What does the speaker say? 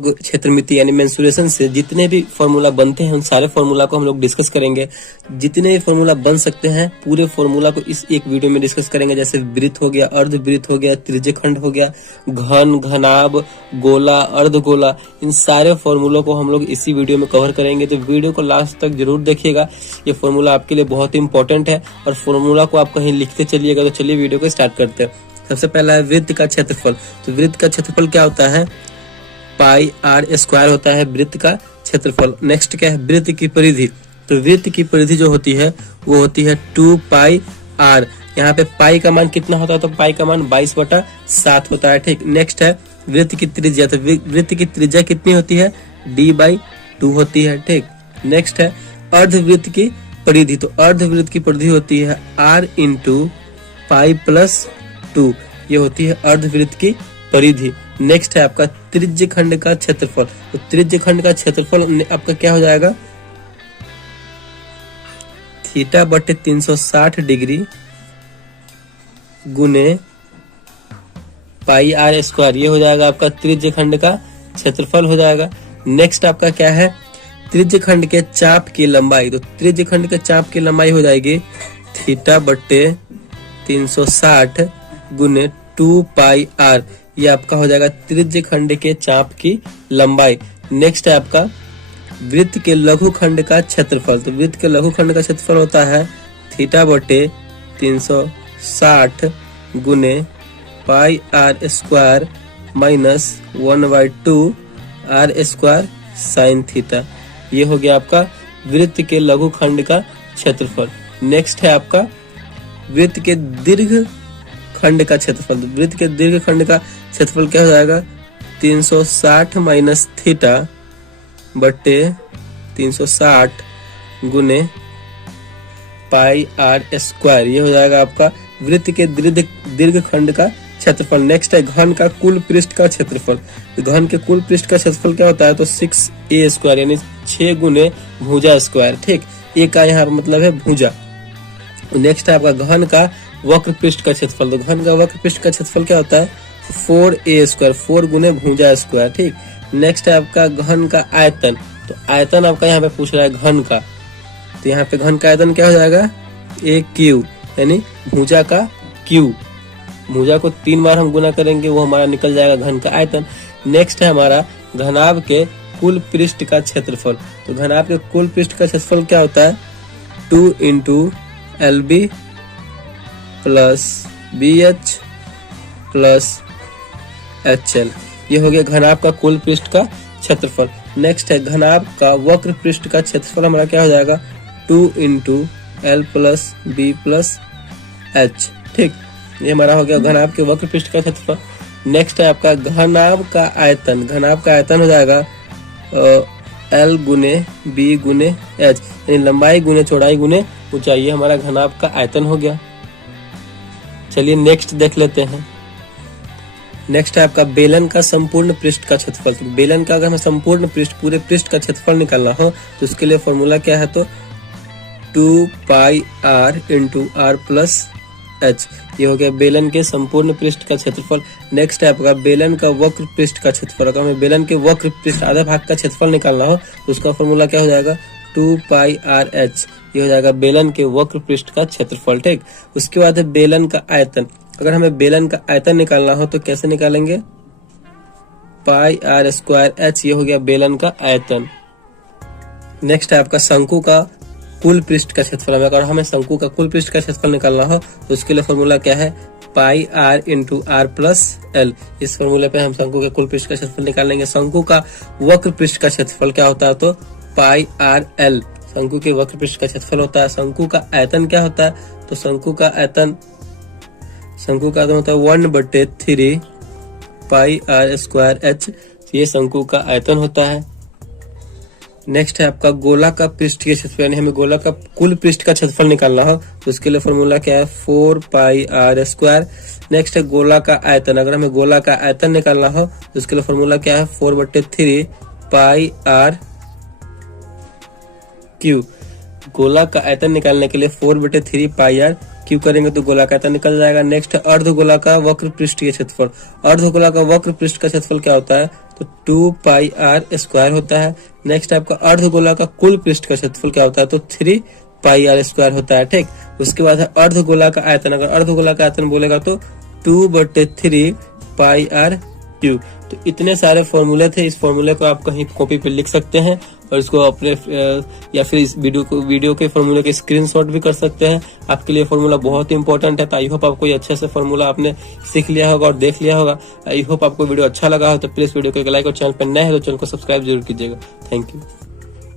क्षेत्रमिति यानी मेंसुरेशन से जितने भी फॉर्मूला बनते हैं उन सारे फॉर्मूला को हम लोग डिस्कस करेंगे। जितने भी फॉर्मूला बन सकते हैं पूरे फॉर्मूला को इस एक वीडियो में डिस्कस करेंगे। जैसे वृत्त हो गया, अर्धवृत्त हो गया, त्रिज्यखंड हो गया, घन, घनाभ, गोला, अर्धगोला, इन सारे फॉर्मूलों को हम लोग इसी वीडियो में कवर करेंगे। तो वीडियो को लास्ट तक जरूर देखिएगा, ये फॉर्मूला आपके लिए बहुत ही इंपॉर्टेंट है और फॉर्मूला को आप कहीं लिखते चलिएगा। तो चलिए वीडियो को स्टार्ट करते हैं। सबसे पहला है वृत्त का क्षेत्रफल। तो वृत्त का क्षेत्रफल क्या होता है? पाई आर स्क्वायर होता है वृत्त का क्षेत्रफल। नेक्स्ट क्या है? वृत्त की परिधि। तो वृत्त की परिधि जो होती है वो होती है 2 पाई आर। यहाँ पे पाई का मान कितना होता है? तो पाई का मान 22/7 होता है। ठीक। नेक्स्ट है वृत्त की त्रिज्या। तो वृत्त की त्रिज्या कितनी होती है? d/2 होती है। ठीक। नेक्स्ट है अर्धवृत्त की परिधि। तो अर्धवृत्त की परिधि होती है r × पाई + 2। ये होती है अर्धवृत्त की परिधि। नेक्स्ट है आपका त्रिज्यखंड का क्षेत्रफल। तो त्रिज्यखंड का क्षेत्रफल आपका क्या हो जाएगा? θ/360 डिग्री गुने पाई आर स्क्वायर। ये हो जाएगा आपका त्रिज्यखंड का क्षेत्रफल हो जाएगा। नेक्स्ट आपका क्या है? त्रिज्यखंड के चाप की लंबाई। तो त्रिज्यखंड के चाप की लंबाई हो जाएगी θ/360 गुने 2 पाई आर। ये आपका हो जाएगा त्रिज्यखंड के चाप की लंबाई। नेक्स्ट है आपका वृत्त के लघुखंड का क्षेत्रफल। तो वृत्त के लघुखंड का क्षेत्रफल होता है θ/360 गुने pi r square -1/2 r square sine theta. ये हो गया आपका वृत्त के लघुखंड का क्षेत्रफल। नेक्स्ट है आपका वृत्त के दीर्घ खंड का क्षेत्रफल। वृत्त के दीर्घ खंड का क्षेत्रफल क्या हो जाएगा? 360 - θ/360 गुने पाई आर स्क्वायर। ये हो जाएगा आपका वृत्त के दीर्घ खंड का क्षेत्रफल। नेक्स्ट है घन का कुल पृष्ठ का क्षेत्रफल। तो घन के कुल पृष्ठ का क्षेत्रफल क्या होता है? तो 6a स्क्वायर यानी 6 गुने भुजा स्क्वायर। ठीक। ए का यहाँ मतलब है भुजा। नेक्स्ट है आपका घन का वक्र पृष्ठ का क्षेत्रफल। तो घन का वक्र पृष्ठ का क्षेत्रफल क्या होता है? 4a स्क्वायर, 4 गुने भुजा स्क्वायर। ठीक। नेक्स्ट है आपका घन का आयतन। तो आयतन आपका यहाँ पे पूछ रहा है घन का। तो यहाँ पे घन का आयतन क्या हो जाएगा? a क्यू यानी भुजा का क्यू। भुजा को 3 बार हम गुना करेंगे, वो हमारा निकल जाएगा घन का आयतन। नेक्स्ट है हमारा घनाभ के कुल पृष्ठ का क्षेत्रफल। तो घनाभ के कुल पृष्ठ का क्षेत्रफल क्या होता है? 2 × LB + BH + HL। ये हो गया घनाभ का कुल पृष्ठ का क्षेत्रफल। नेक्स्ट है घनाभ का वक्र पृष्ठ का क्षेत्रफल हमारा क्या हो जाएगा? 2 × L + B + H। ठीक। ये हमारा हो गया घनाभ के वक्र पृष्ठ का क्षेत्रफल। नेक्स्ट है आपका घनाभ का आयतन। घनाभ का आयतन हो जाएगा L गुने B गुने H यानी लंबाई गुने चौड़ाई गुने ऊंचाई। ये हमारा घनाभ का आयतन हो गया। चलिए नेक्स्ट देख लेते हैं। नेक्स्ट है आपका बेलन का संपूर्ण पृष्ठ का क्षेत्रफल। तो बेलन का अगर हमें संपूर्ण पृष्ठ पूरे पृष्ठ का क्षेत्रफल निकालना हो तो उसके लिए फॉर्मूला क्या है? तो 2 पाई r × r + h। ये हो गया बेलन के संपूर्ण पृष्ठ का क्षेत्रफल। नेक्स्ट है आपका बेलन का वक्र पृष्ठ का क्षेत्रफल। अगर हमें बेलन के वक्र पृष्ठ आधा भाग का क्षेत्रफल निकालना हो तो उसका फॉर्मूला क्या हो जाएगा? 2 पाई r/h। ये हो जाएगा बेलन के वक्र पृष्ठ का क्षेत्रफल। ठीक। उसके बाद है बेलन का आयतन। अगर हमें बेलन का आयतन निकालना हो तो कैसे निकालेंगे? पाई r स्क्वायर h। ये हो गया बेलन का आयतन। नेक्स्ट है आपका शंकु का कुल पृष्ठ का क्षेत्रफल। अगर हमें शंकु का कुल पृष्ठ का क्षेत्रफल निकालना हो तो उसके लिए फॉर्मूला क्या है? पाई r × r + l। इस फॉर्मूले पे हम शंकु के कुल पृष्ठ का क्षेत्रफल निकालेंगे। शंकु का वक्र पृष्ठ का क्षेत्रफल क्या होता है? तो पाई r/l शंकु के वक्र पृष्ठ का क्षेत्रफल होता है। शंकु का आयतन क्या होता है? तो शंकु का आयतन होता है 1/3 पाई r स्क्वायर h। ये शंकु का आयतन होता है। नेक्स्ट है आपका गोला का पृष्ठीय क्षेत्रफल। यानी हमें गोला का कुल पृष्ठ का क्षेत्रफल निकालना हो तो उसके लिए फॉर्मूला क्या है? 4 पाई r स्क्वायर। नेक्स्ट है गोला का आयतन। अगर हमें गोला का आयतन निकालना हो तो उसके लिए फॉर्मूला क्या है? 4/3 पाई r क्यू। गोला का आयतन निकालने के लिए 4/3 पाई r क्यू करेंगे तो गोलाकार निकल जाएगा। नेक्स्ट है अर्धगोलाकार वक्र पृष्ठ के क्षेत्रफल। अर्धगोलाकार वक्र पृष्ठ का क्षेत्रफल क्या होता है, तो 2 पाई आर स्क्वायर होता है। नेक्स्ट आपका अर्धगोलाकार कुल पृष्ठ का क्षेत्रफल क्या होता है, तो 3 पाई आर स्क्वायर होता है। ठीक, उसके बाद है अर्धगोलाकार आयतन। अगर अर्धगोलाकार आयतन बोलेगा तो 2/3 पाई आर क्यूब। तो इतने सारे फॉर्मूले थे, इस फॉर्मूले को आप कहीं कॉपी पे लिख सकते हैं और इसको अपने या फिर इस वीडियो के फॉर्मूले के स्क्रीनशॉट भी कर सकते हैं। आपके लिए फॉर्मूला बहुत ही इंपॉर्टेंट है। तो आई होप आपको ये अच्छे से फॉर्मूला आपने सीख लिया होगा और देख लिया होगा। आई होप आपको वीडियो अच्छा लगा हो तो प्लीज वीडियो को एक लाइक और चैनल पर नए हैं तो चैनल को सब्सक्राइब जरूर कीजिएगा। Thank you.